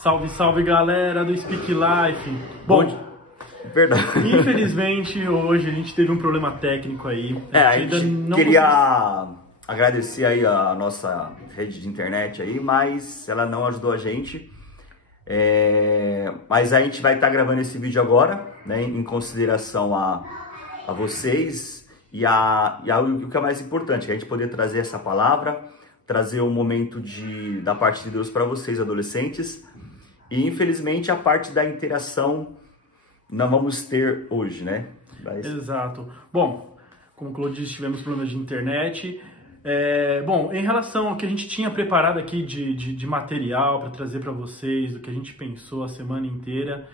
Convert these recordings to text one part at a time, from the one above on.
Salve, salve galera do Speak Life. Bom, verdade. Infelizmente hoje a gente teve um problema técnico aí. A gente queria agradecer aí a nossa rede de internet aí, mas ela não ajudou a gente. Mas a gente vai estar gravando esse vídeo agora, né, em consideração a vocês e o que é mais importante, que a gente poder trazer essa palavra, trazer um momento da parte de Deus para vocês, adolescentes. E infelizmente a parte da interação não vamos ter hoje, né? Exato. Bom, como o Claude disse, tivemos problemas de internet. Bom, em relação ao que a gente tinha preparado aqui de material para trazer para vocês, do que a gente pensou a semana inteira,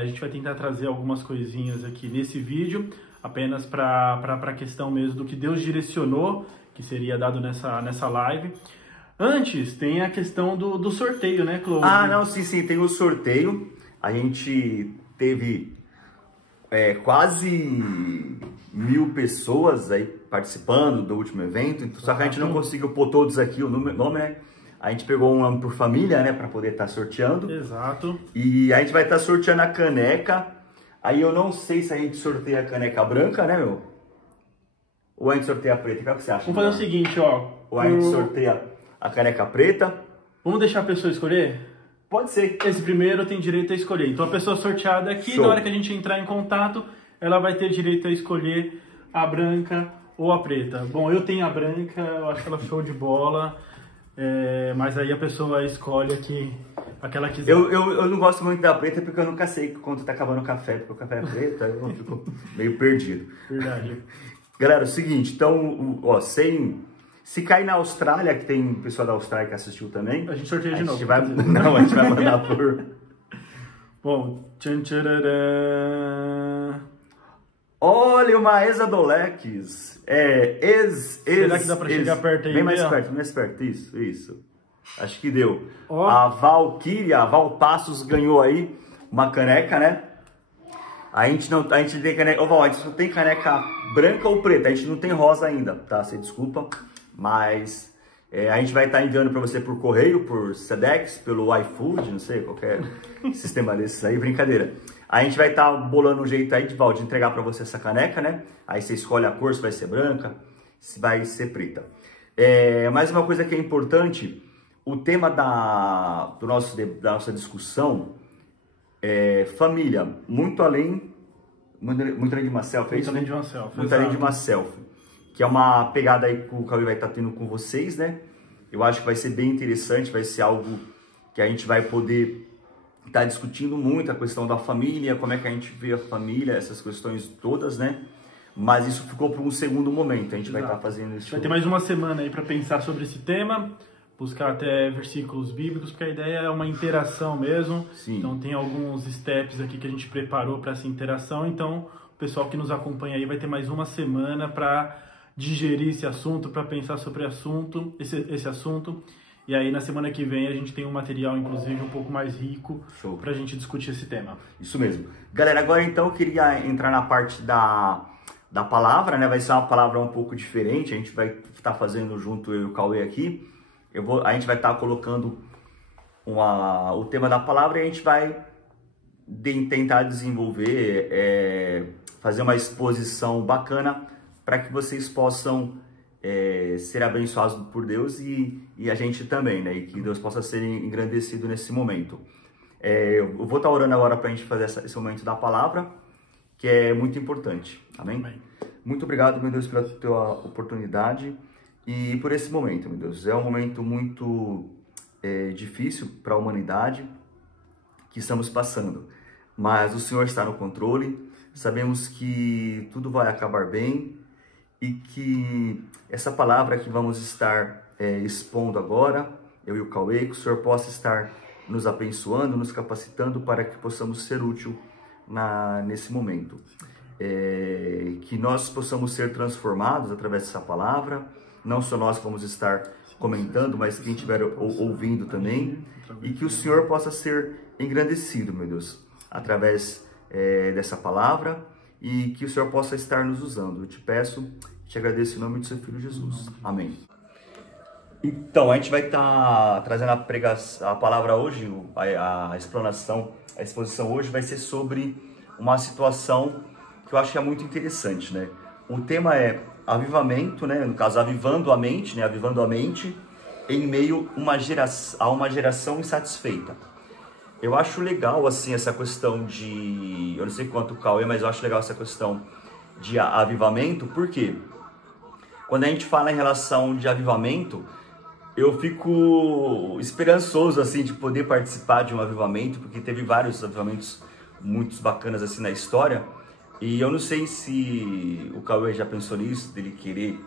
a gente vai tentar trazer algumas coisinhas aqui nesse vídeo, apenas para a questão mesmo do que Deus direcionou, que seria dado nessa live. Antes, tem a questão do sorteio, né, Claude? Não, sim, tem o sorteio. A gente teve quase 1000 pessoas aí participando do último evento, só que a gente não conseguiu pôr todos aqui o nome, né? A gente pegou um nome por família, né, para poder estar sorteando. Exato. E a gente vai estar sorteando a caneca. Aí eu não sei se a gente sorteia a caneca branca, né, meu? Ou a gente sorteia a preta? O que você acha? Vamos fazer o seguinte, ó. Ou a gente sorteia a caneca preta. Vamos deixar a pessoa escolher? Pode ser. Esse primeiro tem direito a escolher. Então a pessoa sorteada aqui, Show. Na hora que a gente entrar em contato, ela vai ter direito a escolher a branca ou a preta. Bom, eu tenho a branca, eu acho ela show de bola. Mas aí a pessoa escolhe aqui aquela que quiser. Eu não gosto muito da preta porque eu nunca sei quando tá acabando o café, porque o café é preto, aí eu fico meio perdido. Verdade. Galera, é o seguinte, então, ó, se cair na Austrália, que tem pessoal da Austrália que assistiu também, a gente sorteia de novo. Não, a gente vai mandar por... Bom, tchan. Olha, uma Exadolex. Será que dá pra chegar perto aí? Bem mais perto, isso. Acho que deu. Oh. A Val Passos ganhou aí uma caneca, né? A gente tem caneca... Ô, Val, a gente só tem caneca branca ou preta, a gente não tem rosa ainda, tá? Você desculpa, mas a gente vai estar enviando para você por correio, por Sedex, pelo iFood, não sei, qualquer sistema desses aí, brincadeira. A gente vai estar bolando um jeito aí de entregar para você essa caneca, né? Aí você escolhe a cor, se vai ser branca, se vai ser preta. Mais uma coisa que é importante, o tema da nossa discussão é família, muito além de uma selfie, é isso? Muito além de uma selfie. Muito além de uma selfie, que é uma pegada aí que o Cauê vai estar tendo com vocês, né? Eu acho que vai ser bem interessante, vai ser algo que a gente vai poder estar discutindo muito, a questão da família, como é que a gente vê a família, essas questões todas, né? Mas isso ficou para um segundo momento, a gente vai estar fazendo isso. Vai ter mais uma semana aí para pensar sobre esse tema, buscar até versículos bíblicos, porque a ideia é uma interação mesmo. Sim. Então tem alguns steps aqui que a gente preparou para essa interação, então o pessoal que nos acompanha aí vai ter mais uma semana para digerir esse assunto, para pensar sobre esse assunto. E aí na semana que vem a gente tem um material, inclusive, um pouco mais rico para a gente discutir esse tema. Isso mesmo. Galera, agora então eu queria entrar na parte da palavra, né? Vai ser uma palavra um pouco diferente, a gente vai estar fazendo junto eu e o Cauê aqui. A gente vai estar colocando o tema da palavra e a gente vai tentar desenvolver, fazer uma exposição bacana para que vocês possam ser abençoados por Deus e a gente também, né? E que Deus possa ser engrandecido nesse momento. Eu vou estar orando agora para a gente fazer esse momento da palavra, que é muito importante. Amém? Amém. Muito obrigado, meu Deus, pela tua oportunidade e por esse momento, meu Deus. É um momento muito difícil para a humanidade que estamos passando, mas o Senhor está no controle. Sabemos que tudo vai acabar bem e que essa palavra que vamos estar expondo agora, eu e o Cauê, que o Senhor possa estar nos abençoando, nos capacitando para que possamos ser útil nesse momento. Que nós possamos ser transformados através dessa palavra, não só nós que vamos estar comentando, mas quem estiver ouvindo também, e que o Senhor possa ser engrandecido, meu Deus, através dessa palavra, e que o Senhor possa estar nos usando. Eu te peço, te agradeço em nome do seu Filho Jesus. Amém. Então, a gente vai estar trazendo a palavra hoje, a explanação, a exposição hoje vai ser sobre uma situação que eu acho que é muito interessante, né? O tema é avivamento, né? No caso, avivando a mente, né? Avivando a mente em meio a uma geração insatisfeita. Eu acho legal, assim, essa questão de... Eu não sei quanto o Cauê, mas eu acho legal essa questão de avivamento, porque quando a gente fala em relação de avivamento, eu fico esperançoso, assim, de poder participar de um avivamento, porque teve vários avivamentos muito bacanas, assim, na história. E eu não sei se o Cauê já pensou nisso, dele querer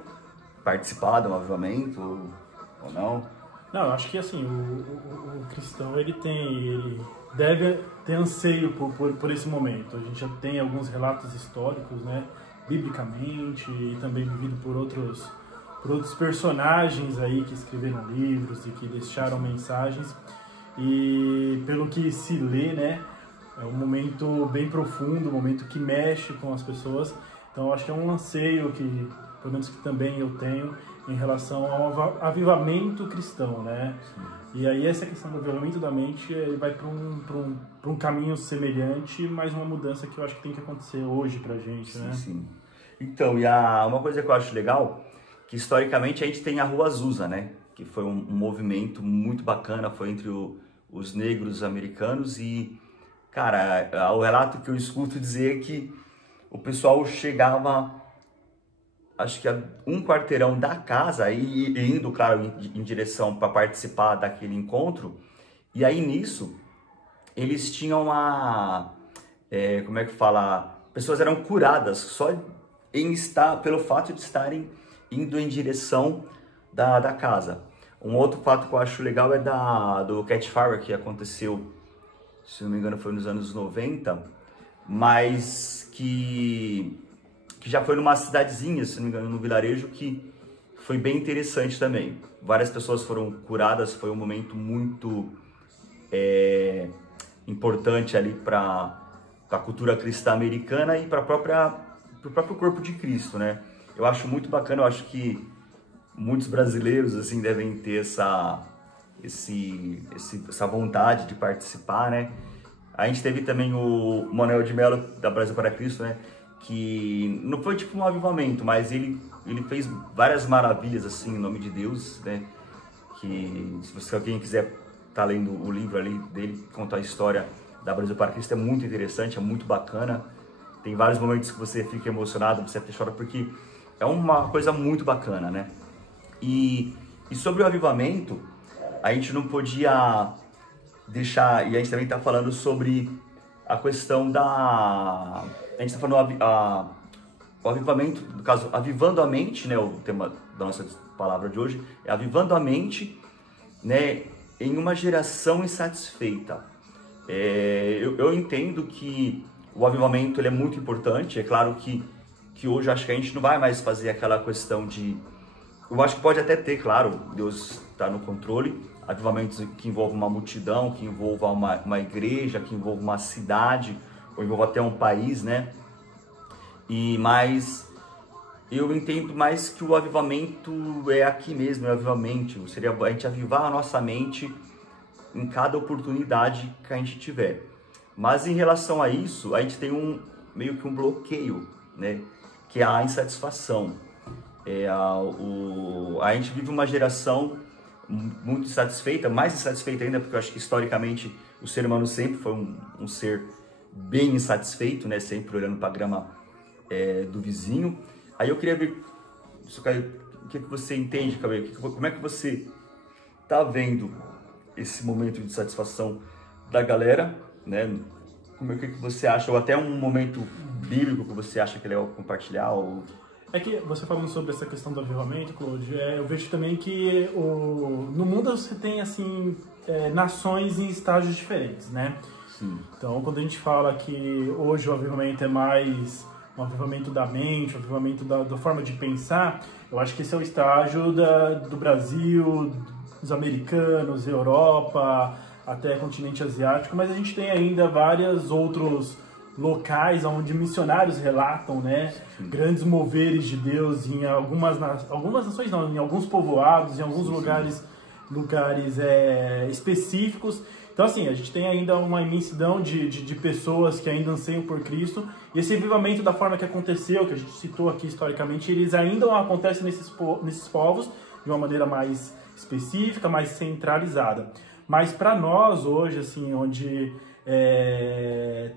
participar de um avivamento ou não. Não, eu acho que assim, o cristão ele deve ter anseio por esse momento. A gente já tem alguns relatos históricos, né, biblicamente, e também vivido por outros personagens aí que escreveram livros e que deixaram mensagens. E pelo que se lê, né, é um momento bem profundo, um momento que mexe com as pessoas. Então eu acho que é um anseio que, pelo menos que também eu tenho, em relação ao avivamento cristão, né? Sim. E aí essa questão do avivamento da mente ele vai para um caminho semelhante, mas uma mudança que eu acho que tem que acontecer hoje pra gente, sim, né? Sim. Então, uma coisa que eu acho legal, que historicamente a gente tem a Rua Azusa, né? Que foi um movimento muito bacana, foi entre os negros americanos e, cara, o relato que eu escuto dizer é que o pessoal chegava, acho que a um quarteirão da casa, e indo, claro, em direção para participar daquele encontro, e aí nisso, eles tinham como é que fala? Pessoas eram curadas só pelo fato de estarem indo em direção da casa. Um outro fato que eu acho legal é do Cat Fire, que aconteceu, se não me engano, foi nos anos 90, mas que já foi numa cidadezinha, se não me engano, no vilarejo, que foi bem interessante também. Várias pessoas foram curadas, foi um momento muito importante ali para a cultura cristã americana e para o próprio corpo de Cristo, né? Eu acho muito bacana, eu acho que muitos brasileiros assim devem ter essa vontade de participar, né? A gente teve também o Manuel de Mello, da Brasil para Cristo, né? Que não foi tipo um avivamento, mas ele fez várias maravilhas assim em nome de Deus, né? Que se alguém quiser estar lendo o livro ali dele, que conta a história da Brasil para Cristo, é muito interessante, é muito bacana. Tem vários momentos que você fica emocionado, você até chora, porque é uma coisa muito bacana, né? E sobre o avivamento, a gente não podia deixar, e a gente também está falando sobre a questão a gente está falando o avivamento, no caso, avivando a mente, né? O tema da nossa palavra de hoje é avivando a mente, né? Em uma geração insatisfeita. Eu entendo que o avivamento ele é muito importante. É claro que hoje acho que a gente não vai mais fazer aquela questão de... Eu acho que pode até ter, claro, Deus está no controle, avivamentos que envolvam uma multidão, que envolvam uma igreja, que envolvam uma cidade, ou envolvam até um país, né? Mas eu entendo mais que o avivamento é aqui mesmo, é o avivamento. Seria a gente avivar a nossa mente em cada oportunidade que a gente tiver. Mas em relação a isso, a gente tem meio que um bloqueio, né? Que é a insatisfação. A gente vive uma geração muito insatisfeita, mais insatisfeita ainda, porque eu acho que historicamente o ser humano sempre foi um ser bem insatisfeito, né? Sempre olhando para a grama do vizinho. Aí eu queria ver, o que você entende, Cauê? Como é que você tá vendo esse momento de satisfação da galera, né? Como é que você acha, ou até um momento bíblico que você acha que é legal compartilhar? É que você falando sobre essa questão do avivamento, Claude, eu vejo também que no mundo você tem assim nações em estágios diferentes, né? Sim. Então, quando a gente fala que hoje o avivamento é mais um avivamento da mente, um avivamento da forma de pensar, eu acho que esse é o estágio do Brasil, dos americanos, Europa, até continente asiático, mas a gente tem ainda vários outros locais onde missionários relatam, né, grandes moveres de Deus em algumas nações, não, em alguns povoados, em alguns lugares específicos. Então, assim, a gente tem ainda uma imensidão de pessoas que ainda anseiam por Cristo, e esse avivamento da forma que aconteceu, que a gente citou aqui historicamente, eles ainda acontecem nesses povos de uma maneira mais específica, mais centralizada. Mas para nós hoje, assim, onde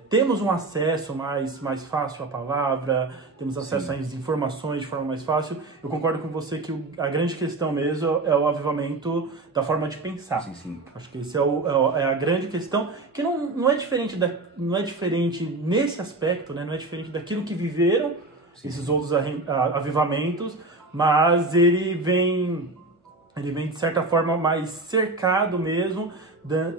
temos um acesso mais fácil à palavra, temos acesso às informações de forma mais fácil, eu concordo com você que a grande questão mesmo é o avivamento da forma de pensar. Sim, sim. Acho que esse é a grande questão, que não é diferente nesse aspecto, né? Não é diferente daquilo que viveram esses outros avivamentos, mas ele vem de certa forma mais cercado mesmo,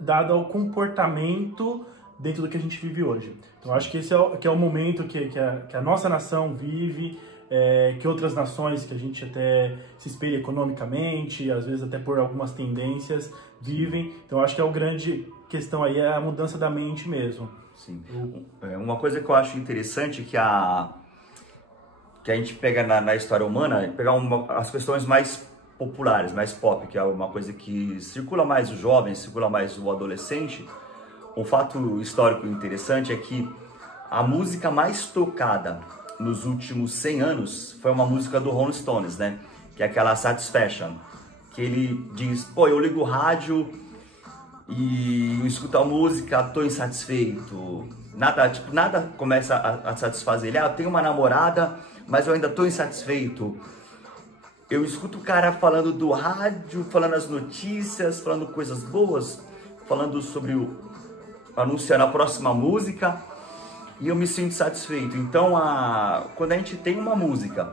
dado ao comportamento dentro do que a gente vive hoje. Então, acho que esse é o momento que a nossa nação vive, que outras nações que a gente até se espelha economicamente, às vezes até por algumas tendências, vivem. Então, acho que a grande questão aí é a mudança da mente mesmo. Sim. Uma coisa que eu acho interessante que a gente pega na história humana, é pegar as questões mais populares, mais pop, que é uma coisa que circula mais os jovens, circula mais o adolescente. Um fato histórico interessante é que a música mais tocada nos últimos 100 anos foi uma música do Rolling Stones, né? Que é aquela Satisfaction, que ele diz, pô, eu ligo o rádio e escuto a música, tô insatisfeito, nada começa a satisfazer ele. Eu tenho uma namorada, mas eu ainda tô insatisfeito. Eu escuto o cara falando do rádio, falando as notícias, falando coisas boas, falando sobre anunciando a próxima música, e eu me sinto satisfeito. Então, quando a gente tem uma música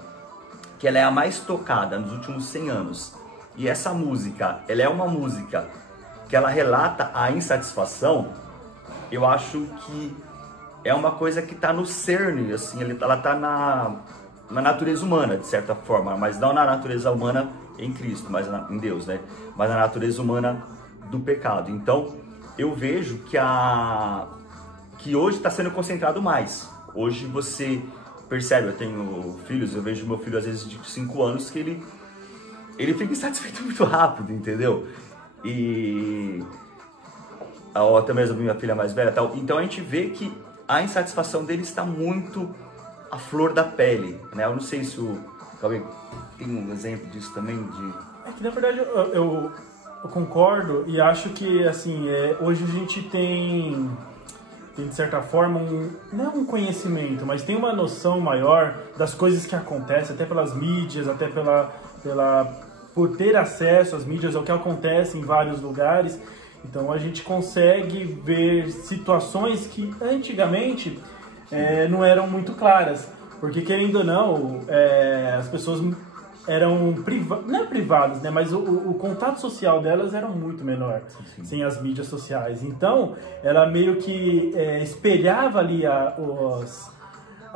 que ela é a mais tocada nos últimos 100 anos, e essa música, ela é uma música que ela relata a insatisfação, eu acho que é uma coisa que está no cerne, assim, ela está na natureza humana, de certa forma, mas não na natureza humana em Cristo, mas em Deus, né? Mas na natureza humana do pecado. Então, eu vejo que hoje está sendo concentrado mais. Hoje você percebe, eu tenho filhos, eu vejo meu filho às vezes de 5 anos que ele fica insatisfeito muito rápido, entendeu? E até mesmo a minha filha mais velha, tal. Então a gente vê que a insatisfação dele está muito a flor da pele, né? Eu não sei se o Cauê tem um exemplo disso também É que na verdade eu concordo e acho que assim hoje a gente tem de certa forma não um conhecimento, mas tem uma noção maior das coisas que acontecem, até pelas mídias, até por ter acesso às mídias ao que acontece em vários lugares. Então a gente consegue ver situações que antigamente não eram muito claras, porque querendo ou não, as pessoas eram não privadas, né? Mas o contato social delas era muito menor, sem as mídias sociais. Então ela meio que espelhava ali as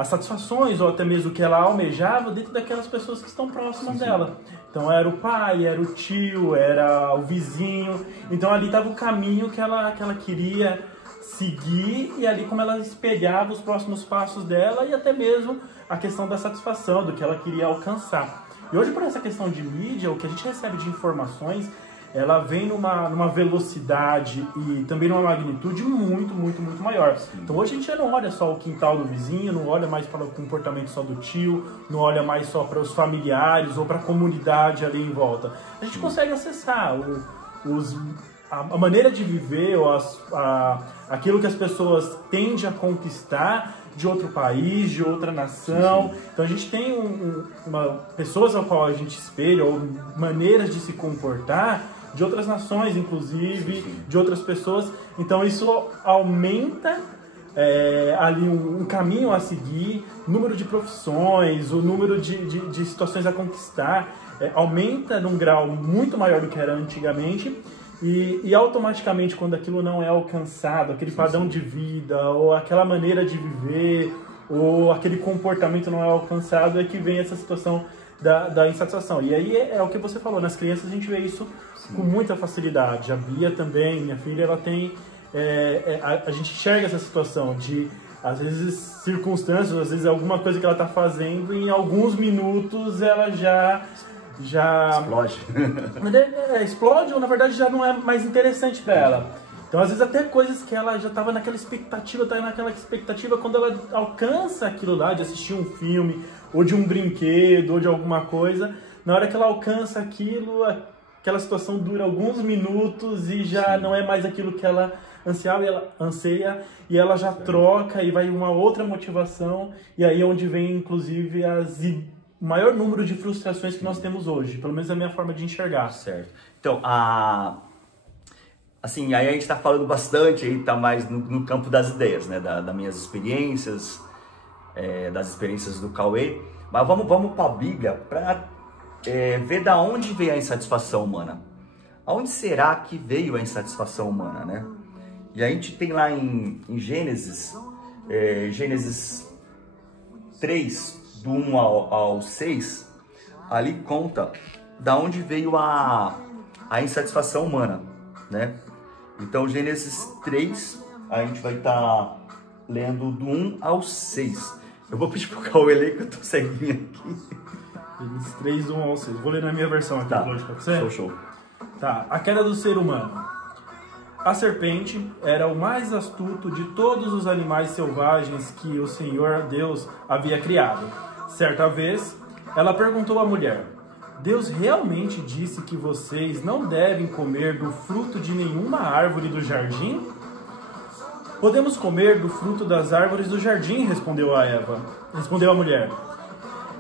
satisfações ou até mesmo o que ela almejava dentro daquelas pessoas que estão próximas dela. Então era o pai, era o tio, era o vizinho. Então ali estava o caminho que ela queria seguir, e ali como ela espelhava os próximos passos dela e até mesmo a questão da satisfação, do que ela queria alcançar. E hoje, por essa questão de mídia, o que a gente recebe de informações, ela vem numa velocidade e também numa magnitude muito, muito, muito maior. Então hoje a gente já não olha só o quintal do vizinho, não olha mais para o comportamento só do tio, não olha mais só para os familiares ou para a comunidade ali em volta. A gente consegue acessar a maneira de viver ou aquilo que as pessoas tendem a conquistar de outro país, de outra nação. Então a gente tem pessoas ao qual a gente espelha, ou maneiras de se comportar de outras nações, inclusive, de outras pessoas. Então isso aumenta ali um caminho a seguir, o número de profissões, o número de situações a conquistar, aumenta num grau muito maior do que era antigamente. E automaticamente, quando aquilo não é alcançado, aquele padrão de vida, ou aquela maneira de viver, ou aquele comportamento não é alcançado, é que vem essa situação da insatisfação. E aí é o que você falou, nas crianças a gente vê isso com muita facilidade. A Bia também, minha filha, ela tem... a gente enxerga essa situação de às vezes circunstâncias, às vezes alguma coisa que ela está fazendo, em alguns minutos ela já explode. Explode ou na verdade já não é mais interessante para ela. Então às vezes até coisas que ela já estava naquela expectativa, quando ela alcança aquilo lá de assistir um filme, ou de um brinquedo, ou de alguma coisa, na hora que ela alcança aquilo, aquela situação dura alguns minutos e já não é mais aquilo que ela anseia, e ela já troca e vai uma outra motivação, e aí é onde vem inclusive o maior número de frustrações que nós temos hoje, pelo menos é a minha forma de enxergar. Certo. Então, assim, aí a gente está falando bastante, aí tá mais no campo das ideias, né, das minhas experiências, das experiências do Cauê, mas vamos para a Bíblia para ver da onde veio a insatisfação humana. Aonde será que veio a insatisfação humana, né? E a gente tem lá em Gênesis 3, do 1 ao 6, ali conta da onde veio a insatisfação humana, né? Então, Gênesis 3, a gente vai estar lendo do 1 ao 6. Eu vou pedir pro Cauê ler, que eu tô ceguinho aqui. Gênesis 3, do 1 ao 6. Vou ler na minha versão aqui, tá. Lógico, pra você. Show. Tá, a queda do ser humano. A serpente era o mais astuto de todos os animais selvagens que o Senhor Deus havia criado. Certa vez, ela perguntou à mulher: Deus realmente disse que vocês não devem comer do fruto de nenhuma árvore do jardim? Podemos comer do fruto das árvores do jardim, respondeu a mulher.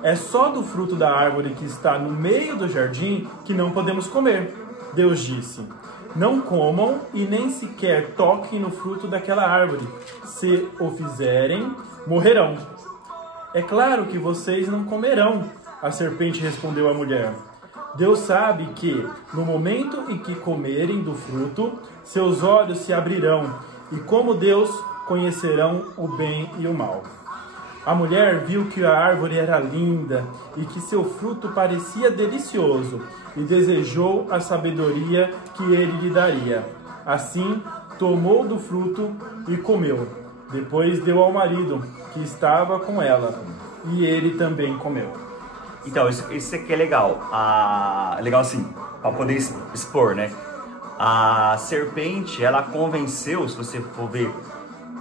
É só do fruto da árvore que está no meio do jardim que não podemos comer. Deus disse: não comam e nem sequer toquem no fruto daquela árvore. Se o fizerem, morrerão. É claro que vocês não comerão, a serpente respondeu à mulher. Deus sabe que, no momento em que comerem do fruto, seus olhos se abrirão, e como Deus, conhecerão o bem e o mal. A mulher viu que a árvore era linda e que seu fruto parecia delicioso, e desejou a sabedoria que ele lhe daria. Assim, tomou do fruto e comeu. Depois deu ao marido, que estava com ela, e ele também comeu. Então, isso aqui é legal. Legal assim, para poder expor, né? A serpente, ela convenceu, se você for ver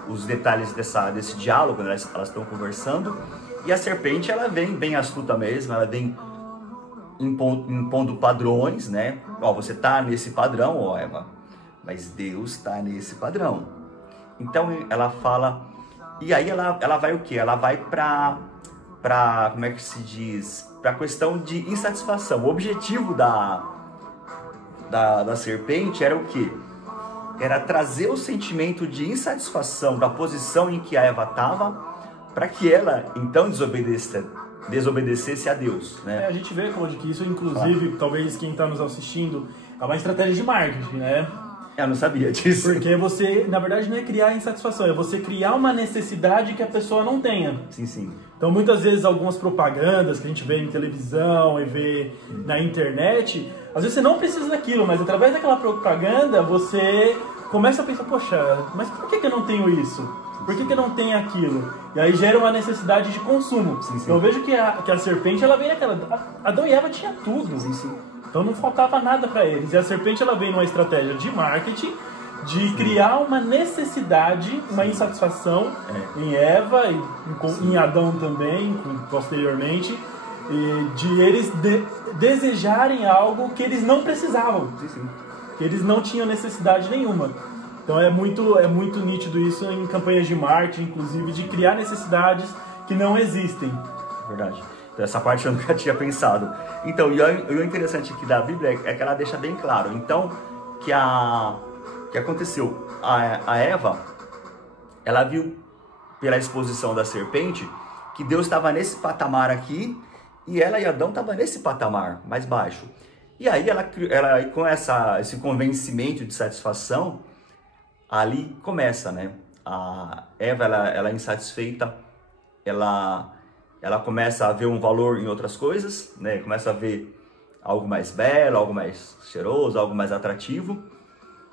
os detalhes desse diálogo, né? Elas estão conversando, e a serpente, ela vem bem astuta mesmo, ela vem impondo padrões, né? Ó, você tá nesse padrão, ó, Eva, mas Deus tá nesse padrão. Então, ela fala, e aí ela vai o quê? Ela vai para como é que se diz? Para a questão de insatisfação. O objetivo da serpente era o quê? Era trazer o sentimento de insatisfação da posição em que a Eva estava, para que ela, então, desobedecesse a Deus, né? A gente vê, Claudio, que isso, inclusive, talvez quem está nos assistindo, é uma estratégia de marketing, né? Eu não sabia disso. Porque você, na verdade, não é criar insatisfação, é você criar uma necessidade que a pessoa não tenha. Sim. Então, muitas vezes, algumas propagandas que a gente vê em televisão e vê na internet, às vezes você não precisa daquilo, mas através daquela propaganda, você começa a pensar, poxa, mas por que eu não tenho isso? Por que eu não tenho aquilo? E aí gera uma necessidade de consumo. Sim. Então, eu vejo que a serpente, ela vem naquela... Adão e Eva tinha tudo. Sim. Então, não faltava nada para eles. E a serpente, ela vem numa estratégia de marketing, de criar uma necessidade, uma insatisfação em Eva e em Adão também, posteriormente, e de eles desejarem algo que eles não precisavam, que eles não tinham necessidade nenhuma. Então é muito nítido isso em campanhas de marketing, inclusive, de criar necessidades que não existem. Verdade. Então, essa parte eu nunca tinha pensado. Então, e o interessante aqui da Bíblia é que ela deixa bem claro. Então, que aconteceu? A Eva, ela viu pela exposição da serpente que Deus estava nesse patamar aqui e ela e Adão estavam nesse patamar mais baixo. E aí ela com esse convencimento de satisfação, ali começa, né? A Eva, ela é insatisfeita, ela começa a ver um valor em outras coisas, né? Começa a ver algo mais belo, algo mais cheiroso, algo mais atrativo,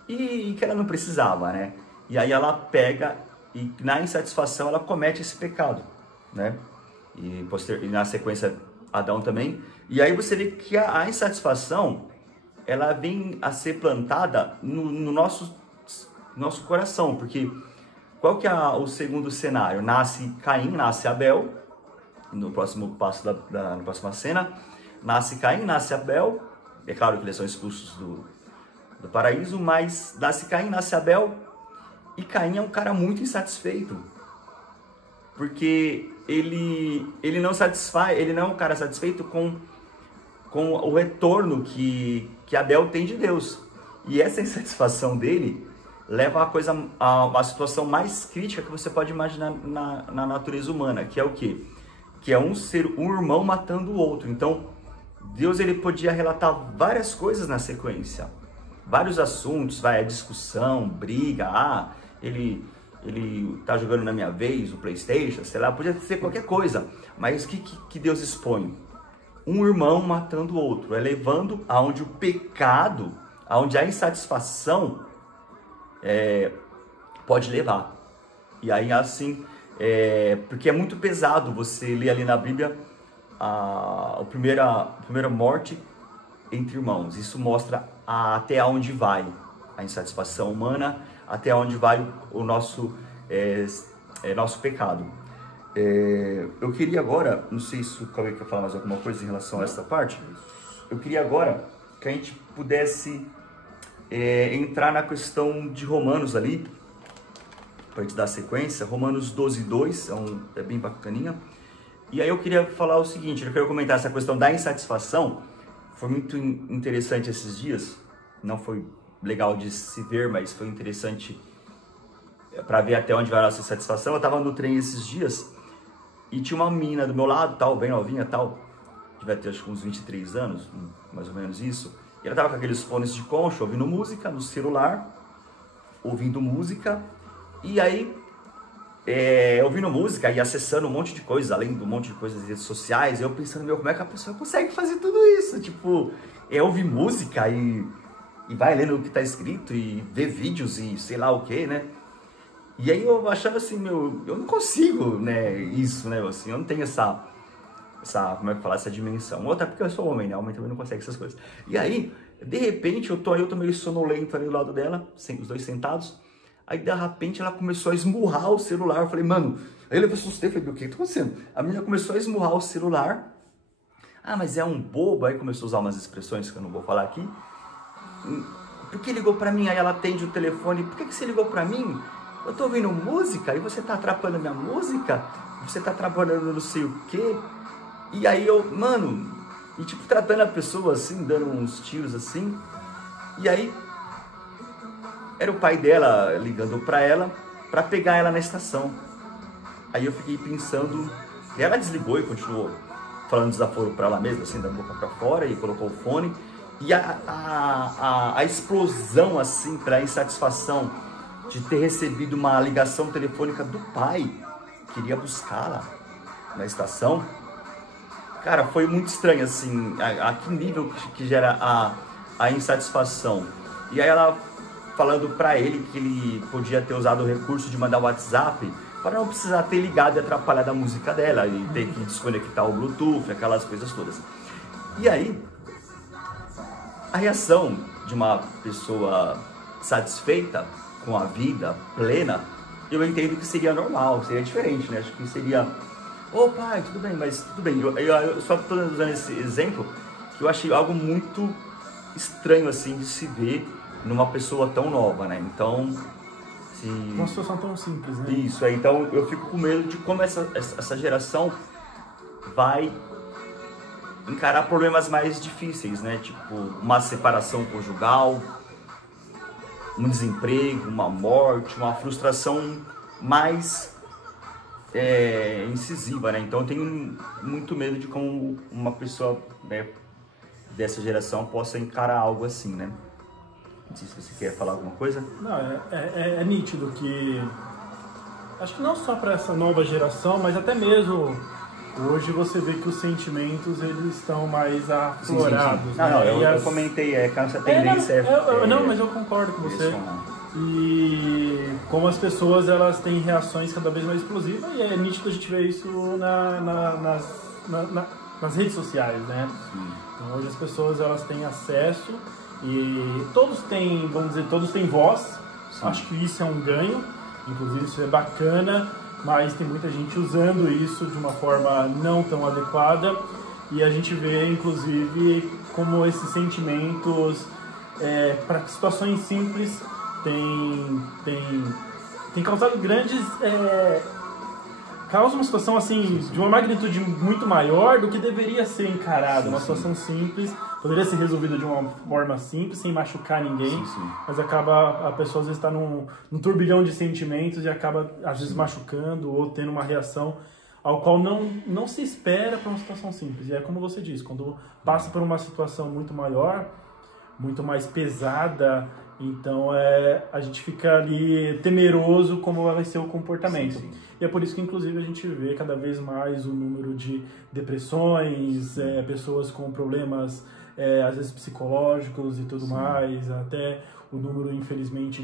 e que ela não precisava, né? E aí ela pega e na insatisfação ela comete esse pecado, né? E na sequência Adão também. E aí você vê que a insatisfação, ela vem a ser plantada no nosso coração, porque qual que é o segundo cenário? Nasce Caim, nasce Abel, no próximo passo na próxima cena, nasce Caim, nasce Abel, é claro que eles são expulsos do paraíso, mas nasce Caim, nasce Abel, e Caim é um cara muito insatisfeito, porque ele não é um cara satisfeito com o retorno que Abel tem de Deus. E essa insatisfação dele leva a uma situação mais crítica que você pode imaginar na natureza humana, que é o quê? Que é um irmão matando o outro. Então, Deus ele podia relatar várias coisas na sequência, vários assuntos, a discussão, briga, ele tá jogando na minha vez o PlayStation, sei lá, podia ser qualquer coisa, mas o que Deus expõe? Um irmão matando o outro, levando aonde o pecado, aonde a insatisfação pode levar. E aí assim, porque é muito pesado você ler ali na Bíblia a primeira morte entre irmãos. Isso mostra até onde vai a insatisfação humana, até onde vai o nosso pecado. Eu queria agora, não sei se o Cauê quer falar mais alguma coisa em relação a essa parte, eu queria agora que a gente pudesse entrar na questão de Romanos ali, para a gente dar sequência. Romanos 12:2 é bem bacaninha. E aí eu queria falar o seguinte, eu queria comentar essa questão da insatisfação. Foi muito interessante esses dias, não foi legal de se ver, mas foi interessante para ver até onde vai a nossa insatisfação. Eu estava no trem esses dias e tinha uma menina do meu lado, tal, bem novinha, tal, devia ter acho que uns 23 anos, mais ou menos isso. E ela estava com aqueles fones de concha, ouvindo música no celular, e aí ouvindo música e acessando um monte de coisas, além do monte de coisas nas redes sociais, eu pensando, como é que a pessoa consegue fazer tudo isso? Tipo, ouvir música e vai lendo o que tá escrito e ver vídeos e sei lá o que, né? E aí eu achava assim, eu não consigo, né, isso, né, assim, eu não tenho essa como é que falar, essa dimensão. Outra porque eu sou homem, né, homem também não consegue essas coisas. E aí, de repente, eu tô meio sonolento ali do lado dela, os dois sentados, aí de repente ela começou a esmurrar o celular, eu falei, mano, aí eu assustei, falei, o que tá acontecendo? A menina começou a esmurrar o celular, mas é um bobo, aí começou a usar umas expressões que eu não vou falar aqui. Por que ligou pra mim? Aí ela atende o telefone, por que você ligou pra mim? Eu tô ouvindo música e você tá atrapalhando minha música? Você tá atrapalhando não sei o quê? E aí e tipo, tratando a pessoa assim, dando uns tiros assim. E aí, era o pai dela ligando pra ela, pra pegar ela na estação. Aí eu fiquei pensando, e ela desligou e continuou falando desaforo pra ela mesma, assim, da boca pra fora, e colocou o fone. E a explosão, assim, pra insatisfação de ter recebido uma ligação telefônica do pai, queria buscá-la na estação. Cara, foi muito estranho, assim, a que nível que gera a insatisfação. E aí ela falando pra ele que ele podia ter usado o recurso de mandar o WhatsApp para não precisar ter ligado e atrapalhado a música dela e ter que desconectar o Bluetooth, aquelas coisas todas. E aí, a reação de uma pessoa satisfeita com a vida, plena, eu entendo que seria normal, seria diferente, né? Acho que seria, pai, tudo bem, mas tudo bem. Eu só estou usando esse exemplo que eu achei algo muito estranho, assim, de se ver numa pessoa tão nova, né? Então, uma situação tão simples, né? Isso, então eu fico com medo de como essa geração vai encarar problemas mais difíceis, né? Tipo, uma separação conjugal, um desemprego, uma morte, uma frustração mais incisiva, né? Então eu tenho muito medo de como uma pessoa, né, dessa geração possa encarar algo assim, né? Não sei se você quer falar alguma coisa. Não, é nítido que, acho que não só para essa nova geração, mas até mesmo hoje você vê que os sentimentos eles estão mais aflorados. Sim. Não, eu comentei, que essa tendência não, mas eu concordo com você. e como as pessoas elas têm reações cada vez mais explosivas, e é nítido a gente ver isso nas redes sociais, né? Então, hoje as pessoas elas têm acesso e todos têm, vamos dizer, todos têm voz. Acho que isso é um ganho, inclusive isso é bacana, mas tem muita gente usando isso de uma forma não tão adequada, e a gente vê inclusive como esses sentimentos para situações simples tem causado grandes causa uma situação assim de uma magnitude muito maior do que deveria ser encarada. Uma situação simples poderia ser resolvida de uma forma simples, sem machucar ninguém, mas a pessoa às vezes está num turbilhão de sentimentos e acaba às vezes machucando ou tendo uma reação ao qual não se espera para uma situação simples. E é como você disse, quando passa por uma situação muito maior, muito mais pesada, então a gente fica ali temeroso como vai ser o comportamento. E é por isso que inclusive a gente vê cada vez mais o número de depressões, pessoas com problemas às vezes psicológicos e tudo mais, até o número infelizmente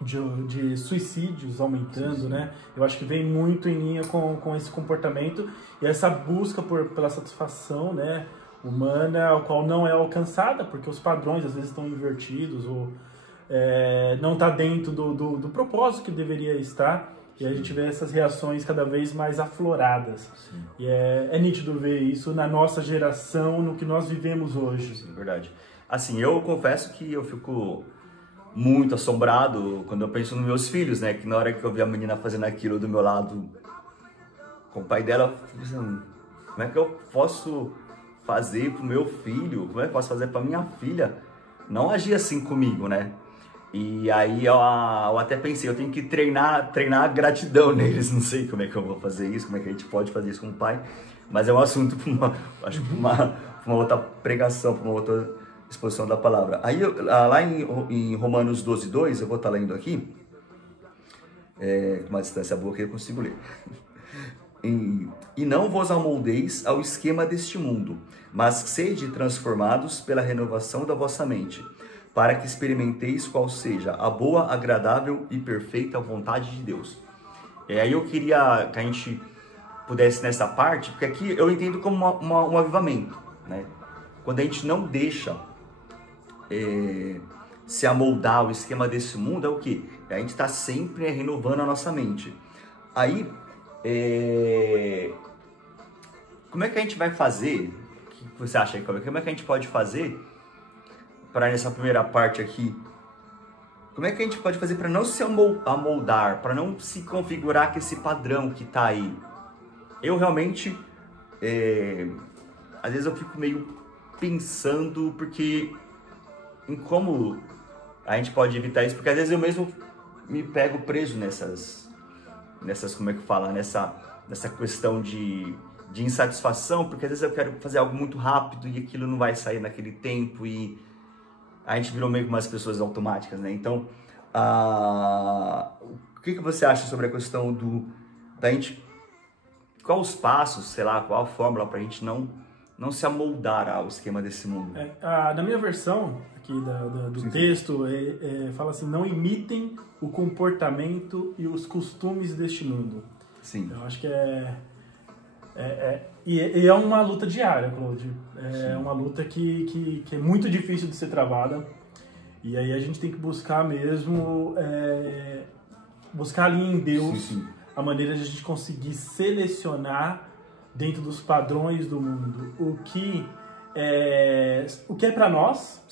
de suicídios aumentando, né? Eu acho que vem muito em linha com esse comportamento e essa busca pela satisfação, né, humana, a qual não é alcançada, porque os padrões às vezes estão invertidos ou não está dentro do propósito que deveria estar, e a gente vê essas reações cada vez mais afloradas. E é nítido ver isso na nossa geração, no que nós vivemos hoje. Sim, verdade. Assim, eu confesso que eu fico muito assombrado quando eu penso nos meus filhos, né? Que na hora que eu vi a menina fazendo aquilo do meu lado com o pai dela, eu fico pensando, como é que eu posso fazer pro meu filho, como é que eu posso fazer pra minha filha não agir assim comigo, né? E aí eu até pensei, eu tenho que treinar a gratidão neles, não sei como é que eu vou fazer isso, como é que a gente pode fazer isso com o pai, mas é um assunto para uma outra pregação, para uma outra exposição da palavra. Aí lá em Romanos 12:2, eu vou estar lendo aqui, com uma distância boa que eu consigo ler. E não vos amoldeis ao esquema deste mundo, mas sede transformados pela renovação da vossa mente, para que experimenteis qual seja a boa, agradável e perfeita vontade de Deus. Aí eu queria que a gente pudesse nessa parte, porque aqui eu entendo como um avivamento, né? Quando a gente não deixa se amoldar ao esquema desse mundo, é o quê? A gente está sempre renovando a nossa mente. Aí, como é que a gente vai fazer? O que você acha aí? Como é que a gente pode fazer para nessa primeira parte aqui? Como é que a gente pode fazer para não se amoldar, para não se configurar com esse padrão que está aí? Eu realmente, às vezes eu fico meio pensando em como a gente pode evitar isso, porque às vezes eu mesmo me pego preso nessas como é que fala, nessa questão de insatisfação, porque às vezes eu quero fazer algo muito rápido e aquilo não vai sair naquele tempo e a gente virou meio que umas pessoas automáticas, né? Então, o que você acha sobre a questão da gente, qual os passos, sei lá, qual a fórmula para a gente não se amoldar ao esquema desse mundo? Na minha versão aqui do texto, fala assim, não imitem o comportamento e os costumes deste mundo. Sim. Eu acho que é uma luta diária, Claude. É uma luta que é muito difícil de ser travada. E aí a gente tem que buscar mesmo, buscar ali em Deus a maneira de a gente conseguir selecionar dentro dos padrões do mundo o que é para nós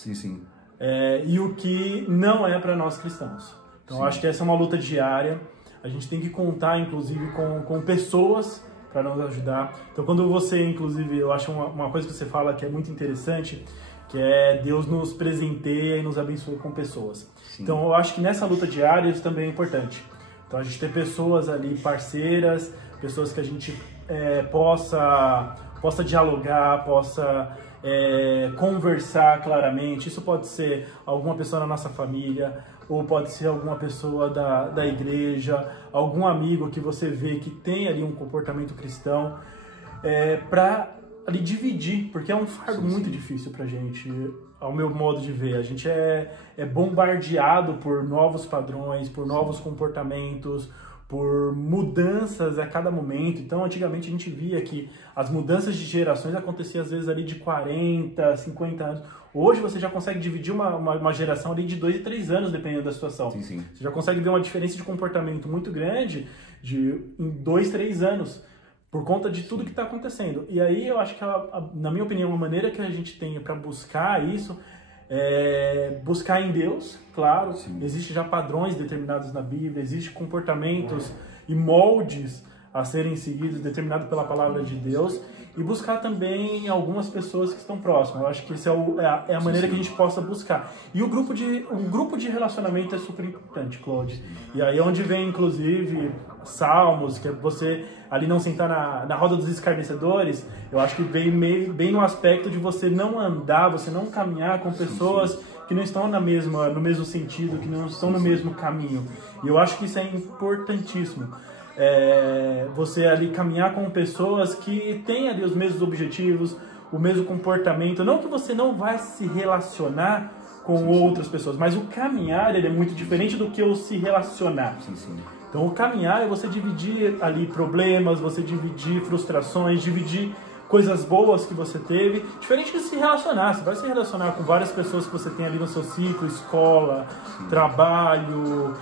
e o que não é para nós cristãos. Então eu acho que essa é uma luta diária. A gente tem que contar, inclusive, com pessoas para nos ajudar. Então, quando você, inclusive, eu acho uma coisa que você fala que é muito interessante, que é Deus nos presenteia e nos abençoa com pessoas. Sim. Então, eu acho que nessa luta diária isso também é importante. Então, a gente ter pessoas ali parceiras, pessoas que a gente possa dialogar, possa conversar claramente. Isso pode ser alguma pessoa na nossa família, ou pode ser alguma pessoa da igreja, algum amigo que você vê que tem ali um comportamento cristão, para ali dividir, porque é um fardo muito difícil pra gente. ao meu modo de ver. A gente é bombardeado por novos padrões, por novos comportamentos, por mudanças a cada momento. Então, antigamente a gente via que as mudanças de gerações aconteciam às vezes ali de 40, 50 anos. Hoje você já consegue dividir uma geração ali de 2 e 3 anos, dependendo da situação. Sim, sim. Você já consegue ver uma diferença de comportamento muito grande em 2, 3 anos, por conta de tudo que está acontecendo. E aí eu acho que, na minha opinião, uma maneira que a gente tem para buscar isso é buscar em Deus, claro. Existem já padrões determinados na Bíblia, existem comportamentos e moldes a serem seguidos, determinados pela palavra de Deus, e buscar também algumas pessoas que estão próximas. Eu acho que isso é a maneira que a gente possa buscar. E um grupo de relacionamento é super importante, Claude. E aí é onde vem, inclusive, Salmos, que é você ali não sentar na roda dos escarnecedores. Eu acho que vem bem no aspecto de você não andar, você não caminhar com pessoas que não estão no mesmo sentido, que não estão no mesmo caminho. E eu acho que isso é importantíssimo. Você ali caminhar com pessoas que têm ali os mesmos objetivos, o mesmo comportamento. Não que você não vai se relacionar com outras pessoas, mas o caminhar ele é muito diferente do que o se relacionar. Então o caminhar é você dividir ali problemas, você dividir frustrações, dividir coisas boas que você teve, diferente de se relacionar. Você vai se relacionar com várias pessoas que você tem ali no seu ciclo, escola, trabalho,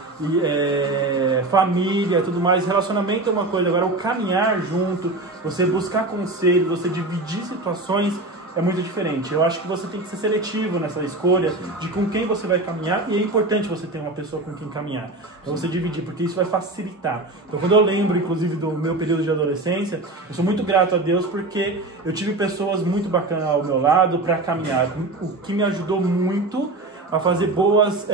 família, tudo mais. Relacionamento é uma coisa, agora o caminhar junto, você buscar conselho, você dividir situações é muito diferente. Eu acho que você tem que ser seletivo nessa escolha de com quem você vai caminhar, e é importante você ter uma pessoa com quem caminhar. Então você dividir, porque isso vai facilitar. Então quando eu lembro, inclusive, do meu período de adolescência, eu sou muito grato a Deus porque eu tive pessoas muito bacanas ao meu lado para caminhar, o que me ajudou muito a fazer boas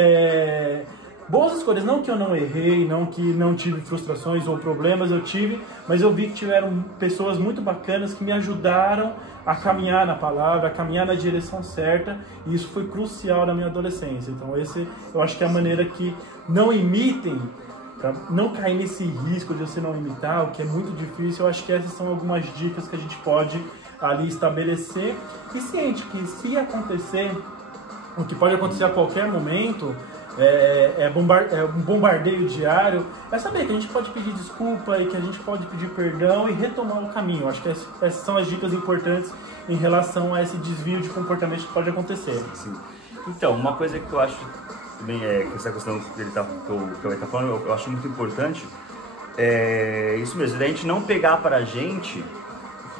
escolhas. Não que eu não errei, não que não tive frustrações ou problemas, eu tive, mas eu vi que tiveram pessoas muito bacanas que me ajudaram a caminhar na palavra, a caminhar na direção certa, e isso foi crucial na minha adolescência. Então eu acho que é a maneira que não imitem, para não cair nesse risco de você não imitar, o que é muito difícil. Eu acho que essas são algumas dicas que a gente pode ali estabelecer, e ciente que se acontecer, o que pode acontecer a qualquer momento, um bombardeio diário, é saber que a gente pode pedir desculpa e que a gente pode pedir perdão e retomar o caminho. Acho que essas são as dicas importantes em relação a esse desvio de comportamento que pode acontecer. Sim. Então, uma coisa que eu acho também que essa questão que ele tá falando, eu acho muito importante, é isso mesmo, da gente não pegar para a gente.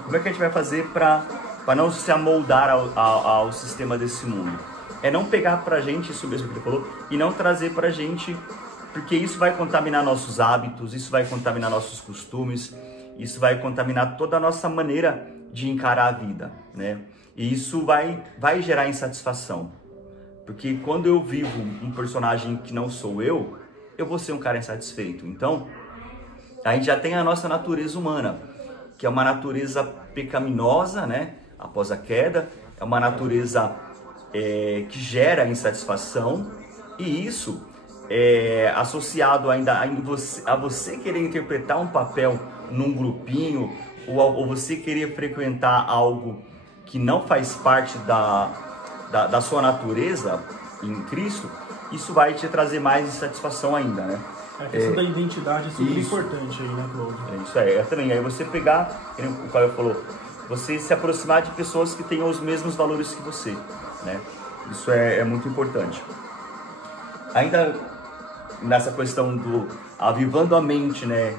Como é que a gente vai fazer para não se amoldar ao sistema desse mundo? É não pegar pra gente isso mesmo que ele falou e não trazer pra gente, porque isso vai contaminar nossos hábitos, isso vai contaminar nossos costumes, isso vai contaminar toda a nossa maneira de encarar a vida, né? E isso vai gerar insatisfação, porque quando eu vivo um personagem que não sou eu vou ser um cara insatisfeito. Então, a gente já tem a nossa natureza humana, que é uma natureza pecaminosa, né? Após a queda, é uma natureza que gera insatisfação, e isso associado ainda a você querer interpretar um papel num grupinho, ou você querer frequentar algo que não faz parte da sua natureza em Cristo, isso vai te trazer mais insatisfação ainda, né? A questão da identidade é super importante aí, né, Claude? Isso também. Aí você pegar, como o Caio falou, você se aproximar de pessoas que tenham os mesmos valores que você, né? Isso é muito importante. Ainda nessa questão do avivando a mente, né,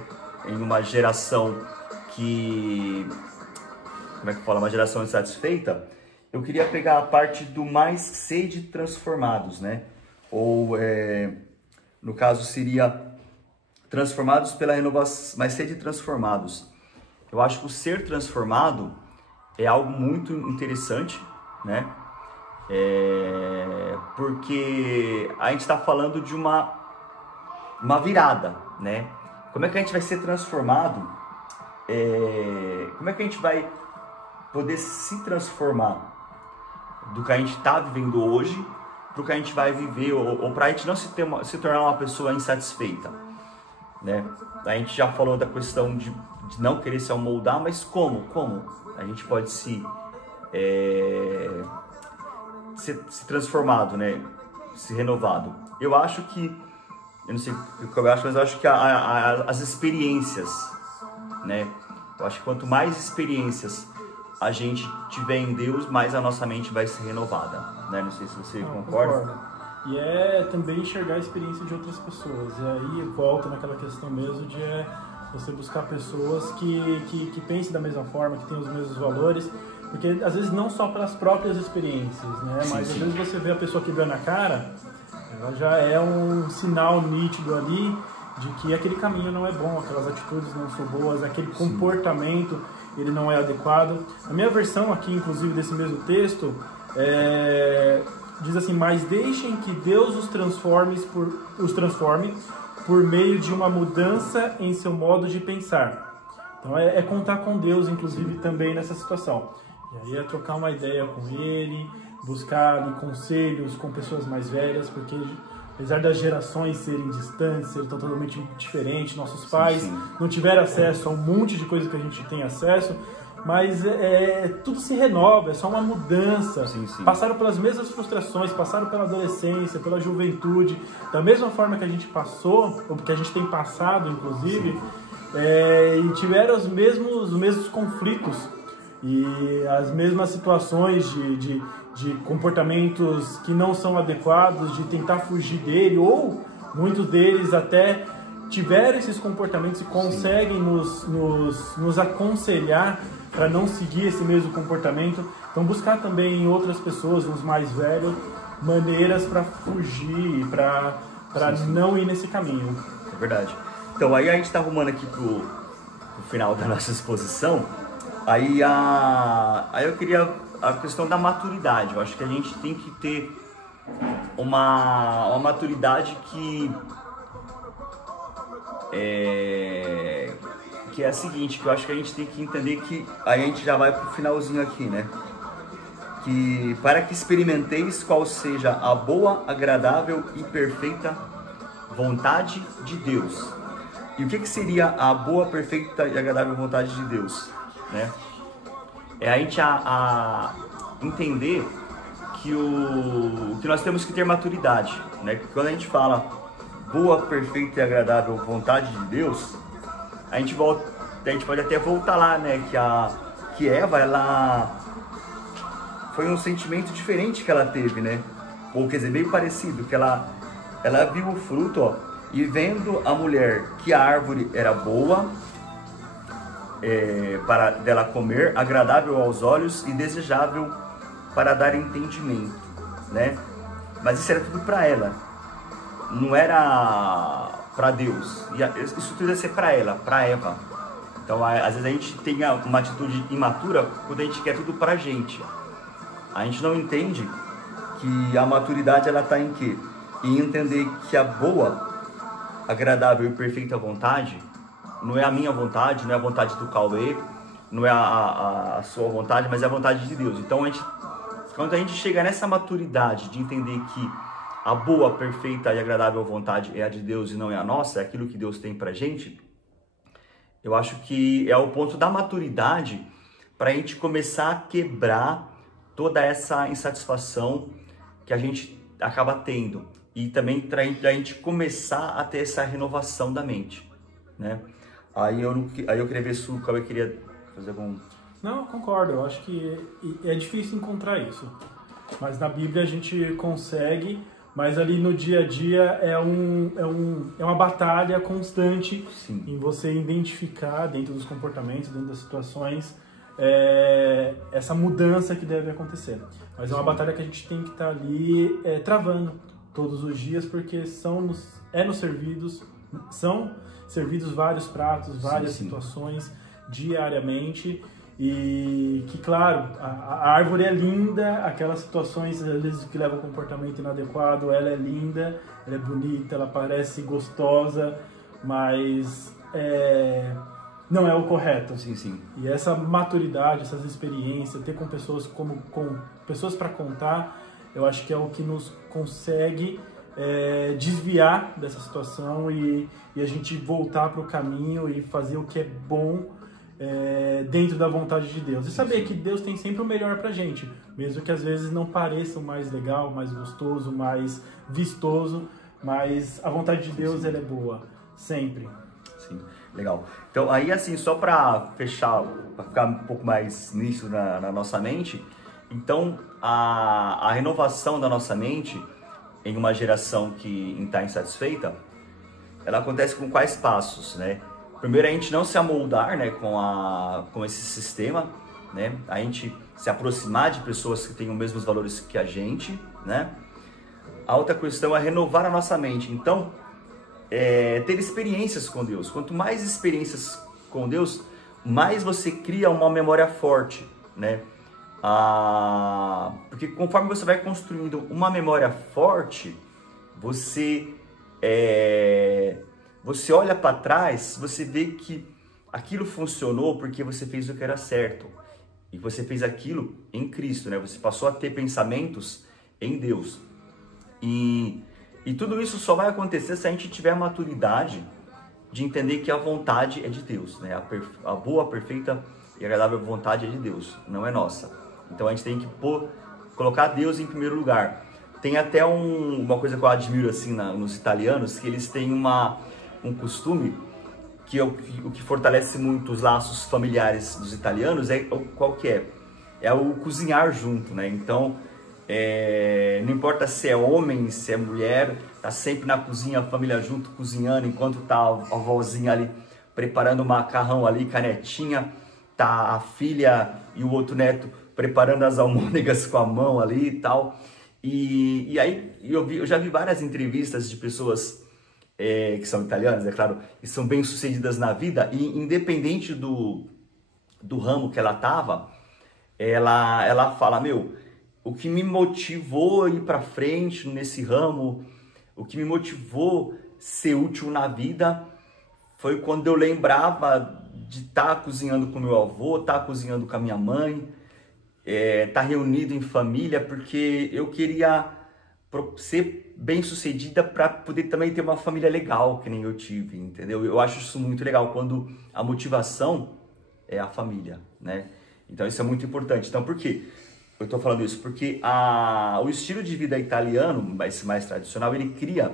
em uma geração que, como é que fala, uma geração insatisfeita, eu queria pegar a parte do mais sede transformados, né? Ou, no caso, seria transformados pela renovação, mais sede transformados. Eu acho que o ser transformado é algo muito interessante, né? Porque a gente está falando de uma virada, né? Como é que a gente vai ser transformado? Como é que a gente vai poder se transformar do que a gente está vivendo hoje para o que a gente vai viver, ou para a gente não se tornar uma pessoa insatisfeita, né? A gente já falou da questão de não querer se amoldar, mas como a gente pode se se transformado, né? Se renovado? Eu acho que, eu não sei o que eu acho, mas eu acho que as experiências, né? Eu acho que quanto mais experiências a gente tiver em Deus, mais a nossa mente vai ser renovada, né? Não sei se você concorda. Concordo. E é também enxergar a experiência de outras pessoas. E aí volta naquela questão mesmo de você buscar pessoas que pensem da mesma forma, que tenham os mesmos valores. Porque às vezes não só pelas próprias experiências, né? Mas às vezes você vê a pessoa quebrando a cara, ela já é um sinal nítido ali de que aquele caminho não é bom, aquelas atitudes não são boas, aquele comportamento ele não é adequado. A minha versão aqui, inclusive, desse mesmo texto, diz assim: mas deixem que Deus os transforme por meio de uma mudança em seu modo de pensar. Então é contar com Deus, inclusive, também nessa situação. E aí é trocar uma ideia com Ele, buscar ali conselhos com pessoas mais velhas, porque apesar das gerações serem distantes, serem totalmente diferentes, nossos pais não tiveram acesso a um monte de coisa que a gente tem acesso, mas tudo se renova, é só uma mudança. Passaram pelas mesmas frustrações, passaram pela adolescência, pela juventude, da mesma forma que a gente passou, ou que a gente tem passado, inclusive, e tiveram os mesmos conflitos e as mesmas situações de comportamentos que não são adequados, de tentar fugir dele, ou muitos deles até tiveram esses comportamentos e conseguem nos aconselhar para não seguir esse mesmo comportamento. Então buscar também em outras pessoas, uns mais velhos, maneiras para fugir, para não ir nesse caminho. É verdade. Então aí a gente está arrumando aqui pro final da nossa exposição. Aí eu queria a questão da maturidade. Eu acho que a gente tem que ter uma maturidade que é a seguinte, que eu acho que a gente tem que entender que aí a gente já vai pro finalzinho aqui, né? Que para que experimenteis qual seja a boa, agradável e perfeita vontade de Deus. E o que seria a boa, perfeita e agradável vontade de Deus, né? É a gente entender que nós temos que ter maturidade, né? Quando a gente fala boa, perfeita e agradável vontade de Deus, a gente pode até voltar lá, né? Que Eva, ela foi um sentimento diferente que ela teve, né? Ou quer dizer, meio parecido, que ela viu o fruto, ó, e vendo a mulher que a árvore era boa para dela comer, agradável aos olhos e desejável para dar entendimento, né? Mas isso era tudo para ela, não era para Deus. E isso tudo ia ser para ela, para Eva. Então, às vezes a gente tem uma atitude imatura quando a gente quer tudo para a gente. A gente não entende que a maturidade ela está em quê? Em entender que a boa, agradável e perfeita vontade não é a minha vontade, não é a vontade do Cauê, não é a sua vontade, mas é a vontade de Deus. Então, quando a gente chega nessa maturidade de entender que a boa, perfeita e agradável vontade é a de Deus e não é a nossa, é aquilo que Deus tem pra gente, eu acho que é o ponto da maturidade para a gente começar a quebrar toda essa insatisfação que a gente acaba tendo. E também para a gente começar a ter essa renovação da mente, né? Aí eu queria ver se o Cauê queria fazer algum... Não, concordo. Eu acho que é difícil encontrar isso. Mas na Bíblia a gente consegue, mas ali no dia a dia é uma batalha constante. Sim. Em você identificar dentro dos comportamentos, dentro das situações, essa mudança que deve acontecer. Mas é uma batalha que a gente tem que estar ali travando todos os dias, porque são servidos vários pratos, várias situações diariamente, e que, claro, a árvore é linda, aquelas situações às vezes que levam a comportamento inadequado, ela é linda, ela é bonita, ela parece gostosa, mas não é o correto. Sim. E essa maturidade, essas experiências, ter com pessoas com pessoas para contar, eu acho que é o que nos consegue desviar dessa situação e a gente voltar para o caminho e fazer o que é bom dentro da vontade de Deus. E saber que Deus tem sempre o melhor pra gente, mesmo que às vezes não pareça o mais legal, mais gostoso, mais vistoso, mas a vontade de Deus, ela é boa, sempre. Sim, legal. Então, aí assim, só para fechar, para ficar um pouco mais nisso na nossa mente, então a renovação da nossa mente em uma geração que está insatisfeita, ela acontece com quais passos, né? Primeiro, a gente não se amoldar, né, com esse sistema, né? A gente se aproximar de pessoas que têm os mesmos valores que a gente, né? A outra questão é renovar a nossa mente. Então, ter experiências com Deus. Quanto mais experiências com Deus, mais você cria uma memória forte, né? Porque conforme você vai construindo uma memória forte, você olha para trás, você vê que aquilo funcionou porque você fez o que era certo. E você fez aquilo em Cristo, né? Você passou a ter pensamentos em Deus. E tudo isso só vai acontecer se a gente tiver a maturidade de entender que a vontade é de Deus, né? A boa, perfeita e agradável vontade é de Deus, não é nossa. Então a gente tem que colocar Deus em primeiro lugar. Tem até uma coisa que eu admiro assim nos italianos, que eles têm um costume que o que fortalece muito os laços familiares dos italianos qual que é? É o cozinhar junto, né? Então, não importa se é homem, se é mulher, tá sempre na cozinha, a família junto, cozinhando, enquanto tá a avózinha ali preparando o macarrão ali, canetinha, tá a filha e o outro neto preparando as almôndegas com a mão ali e tal. E aí eu já vi várias entrevistas de pessoas que são italianas, é claro, e são bem-sucedidas na vida, e independente do ramo que ela tava, ela fala, o que me motivou a ir para frente nesse ramo, o que me motivou a ser útil na vida, foi quando eu lembrava de estar cozinhando com meu avô, estar cozinhando com a minha mãe, estar reunido em família, porque eu queria ser bem sucedida para poder também ter uma família legal, que nem eu tive, entendeu? Eu acho isso muito legal, quando a motivação é a família, né? Então isso é muito importante. Então por quê? Eu estou falando isso porque o estilo de vida italiano, esse mais tradicional, ele cria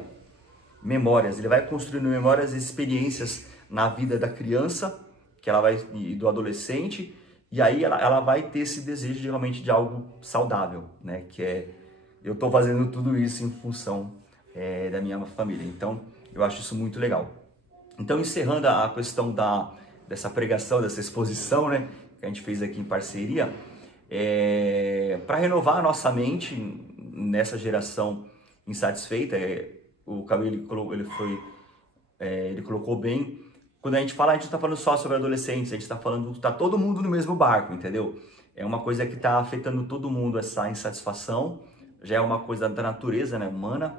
memórias, ele vai construindo memórias e experiências na vida da criança, e do adolescente, e aí ela vai ter esse desejo realmente de algo saudável, né? Eu estou fazendo tudo isso em função da minha família. Então, eu acho isso muito legal. Então, encerrando a questão dessa pregação, dessa exposição, né, que a gente fez aqui em parceria, para renovar a nossa mente nessa geração insatisfeita, o Cauê ele colocou bem. Quando a gente fala, a gente não está falando só sobre adolescentes, a gente está falando, está todo mundo no mesmo barco, entendeu? É uma coisa que está afetando todo mundo, essa insatisfação. Já é uma coisa da natureza, né, humana,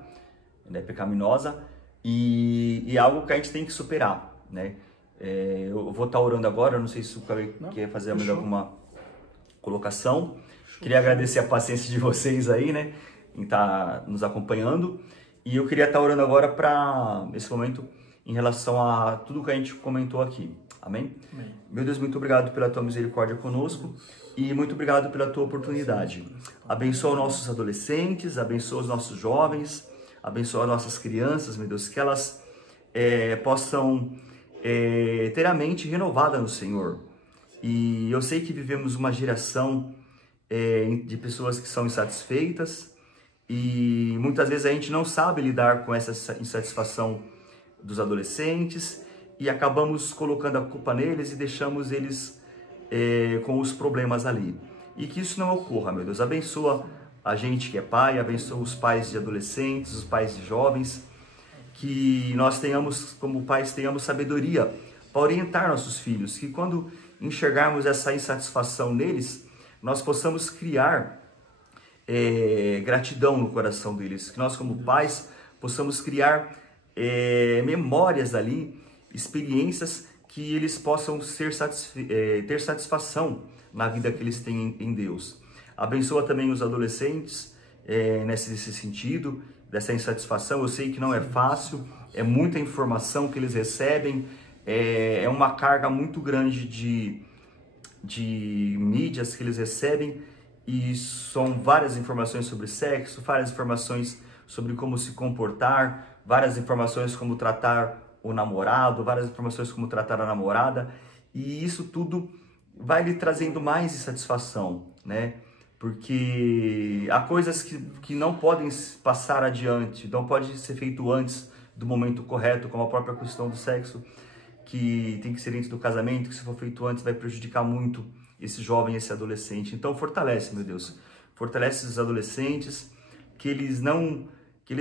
né, pecaminosa, e é algo que a gente tem que superar, né? Eu vou estar orando agora, eu não sei se o Cauê quer fazer mais alguma colocação. Queria agradecer a paciência de vocês aí, né, em estar nos acompanhando, e eu queria estar orando agora para esse momento em relação a tudo que a gente comentou aqui. Amém? Amém. Meu Deus, muito obrigado pela tua misericórdia conosco e muito obrigado pela tua oportunidade. Abençoa nossos adolescentes, abençoa os nossos jovens, abençoa nossas crianças, meu Deus, que elas possam ter a mente renovada no Senhor. E eu sei que vivemos uma geração de pessoas que são insatisfeitas e muitas vezes a gente não sabe lidar com essa insatisfação dos adolescentes e acabamos colocando a culpa neles e deixamos eles com os problemas ali. E que isso não ocorra, meu Deus. Abençoa a gente que é pai, abençoa os pais de adolescentes, os pais de jovens, que nós tenhamos, como pais, tenhamos sabedoria para orientar nossos filhos, que quando enxergarmos essa insatisfação neles, nós possamos criar gratidão no coração deles, que nós como pais possamos criar memórias ali, experiências que eles possam ter satisfação na vida que eles têm em Deus. Abençoa também os adolescentes nesse sentido, dessa insatisfação. Eu sei que não é fácil, é muita informação que eles recebem, é uma carga muito grande de mídias que eles recebem, e são várias informações sobre sexo, várias informações sobre como se comportar, várias informações como tratar o namorado, várias informações como tratar a namorada, e isso tudo vai lhe trazendo mais insatisfação, né? Porque há coisas que não podem passar adiante, não pode ser feito antes do momento correto, como a própria questão do sexo, que tem que ser dentro do casamento, que se for feito antes vai prejudicar muito esse jovem, esse adolescente. Então fortalece, meu Deus, fortalece os adolescentes, que eles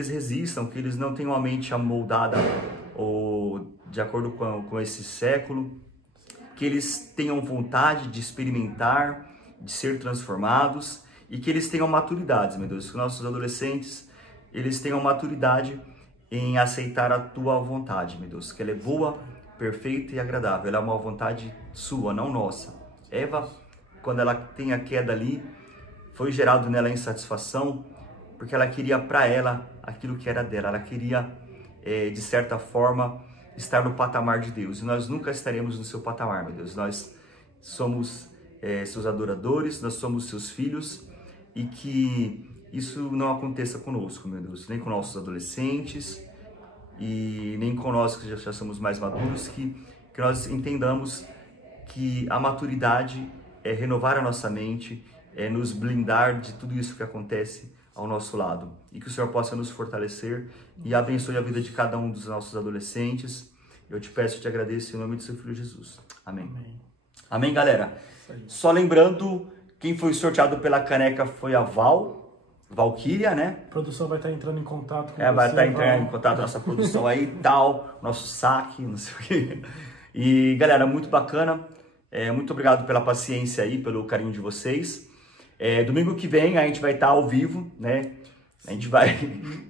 resistam, que eles não tenham a mente amoldada ou de acordo com esse século, que eles tenham vontade de experimentar, de ser transformados, e que eles tenham maturidade, meu Deus, que nossos adolescentes, eles tenham maturidade em aceitar a tua vontade, meu Deus, que ela é boa, perfeita e agradável. Ela é uma vontade sua, não nossa. Eva, quando ela tem a queda ali, foi gerado nela insatisfação, porque ela queria para ela aquilo que era dela. Ela queria, de certa forma, estar no patamar de Deus. E nós nunca estaremos no seu patamar, meu Deus. Nós somos seus adoradores, nós somos seus filhos, e que isso não aconteça conosco, meu Deus, nem com nossos adolescentes e nem com nós que já somos mais maduros, que nós entendamos que a maturidade é renovar a nossa mente, é nos blindar de tudo isso que acontece ao nosso lado, e que o Senhor possa nos fortalecer e abençoe a vida de cada um dos nossos adolescentes. Eu te peço e te agradeço em nome do seu Filho Jesus. Amém. Amém, Amém, galera. Só lembrando, quem foi sorteado pela caneca foi a Valquíria, né? A produção vai estar entrando em contato com vai estar entrando em contato com a nossa produção aí, tal, nosso saque, não sei o quê. E, galera, muito bacana. Muito obrigado pela paciência aí, pelo carinho de vocês. Domingo que vem a gente vai estar ao vivo, né? A gente vai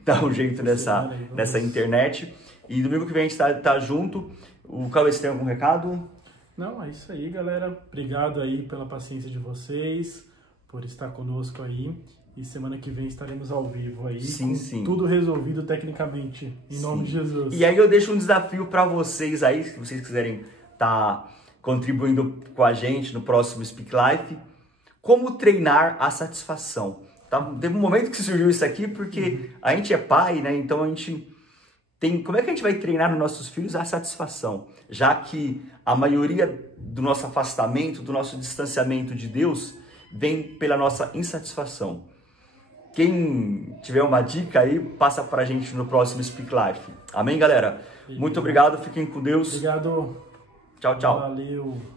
dar um jeito nessa internet. E domingo que vem a gente tá junto. O Cauê, você tem algum recado? Não, é isso aí, galera. Obrigado aí pela paciência de vocês, por estar conosco aí. E semana que vem estaremos ao vivo aí, sim. Tudo resolvido tecnicamente, em nome de Jesus. E aí eu deixo um desafio para vocês aí, se vocês quiserem estar contribuindo com a gente no próximo Speak Life. Como treinar a satisfação? Tá? Teve um momento que surgiu isso aqui, porque a gente é pai, né? Então a gente tem... Como é que a gente vai treinar nos nossos filhos a satisfação? Já que a maioria do nosso afastamento, do nosso distanciamento de Deus, vem pela nossa insatisfação. Quem tiver uma dica aí, passa pra gente no próximo Speak Life. Amém, galera? Muito obrigado, fiquem com Deus. Obrigado. Tchau, tchau. Valeu.